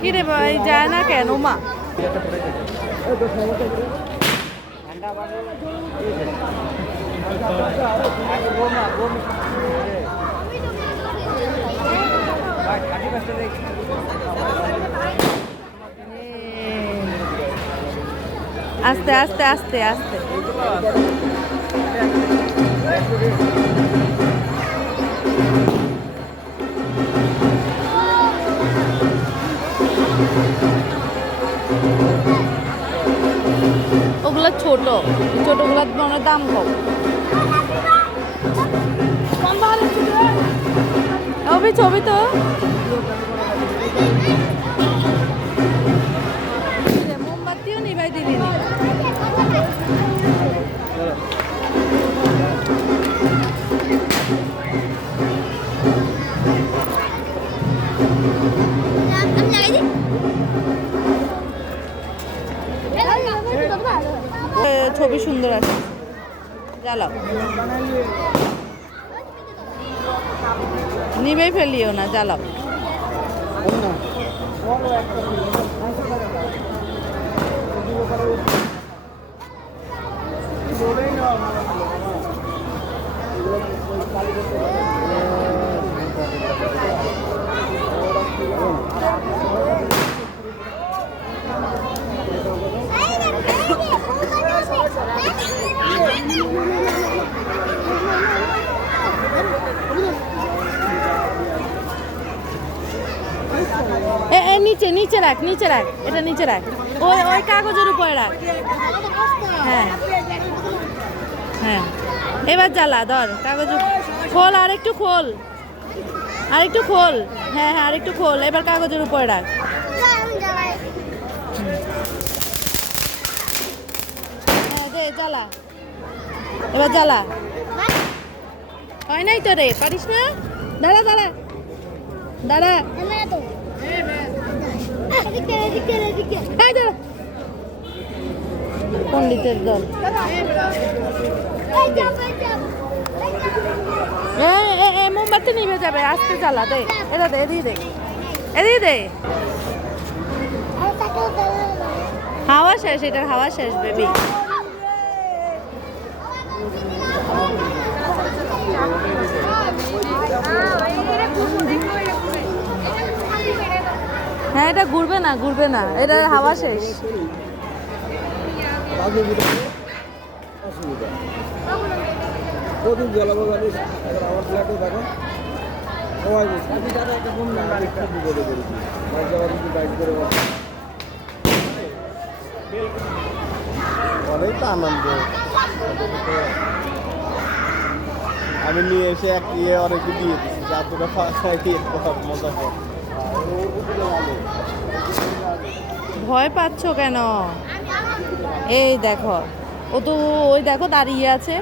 কিরে ভাই যায় না কেন মা? আস্তে আস্তে আস্তে আস্তে ওগুলো ছোট ছোটগুলোর মনে দাম কম। ছবি ছবি তো মোমবাতিও নিবাই দিলি নি। ছবি সুন্দর আছে, জ্বালাও। নিবেই ফেলিও না, জ্বালাও। নিচে নিচে রাখ, নিচে রাখ, এটা নিচে রাখ, ওই ওই কাগজের উপরে রাখ। হ্যাঁ হ্যাঁ, এবার জ্বালা, ধর কাগজ খোল, আরেকটু খোল, আরেকটু খোল। হ্যাঁ হ্যাঁ, আরেকটু খোল, এবার কাগজের উপরে রাখ। হ্যাঁ দে, জ্বালা, এবার জ্বালা। হয় নাই তো রে, পারিস না? দাঁড়া দাঁড়া দাঁড়া, পণ্ডিতের দল। মোমবাতি নিভে যাবে, আস্তে চালা, দে এটা দে, এদিকে দে, এদিকে দে। হাওয়া শেষ, এটার হাওয়া শেষ বেবি। হ্যাঁ, এটা ঘুরবে না, ঘুরবে না, এটার হাওয়া শেষ। অনেক আনন্দ আমি নিয়ে এসে এক ইয়ে অনেক দিয়ে দিচ্ছি, যা তোরা মজা হয়। ভয় পাচ্ছ কেন? এই দেখো, ও তো ওই দেখো দাঁড়িয়ে আছে,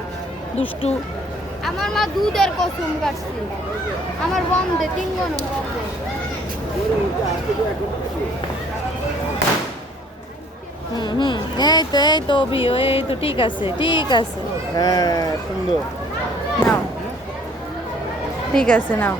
দুষ্টু। আমার মা দুধের কসম কাটছে, আমার বন্ধে 3 জন বন্ধে। হুম, এই তো অভি, এই তো ঠিক আছে, ঠিক আছে। হ্যাঁ, সুন্দর। নাও, ঠিক আছে, নাও।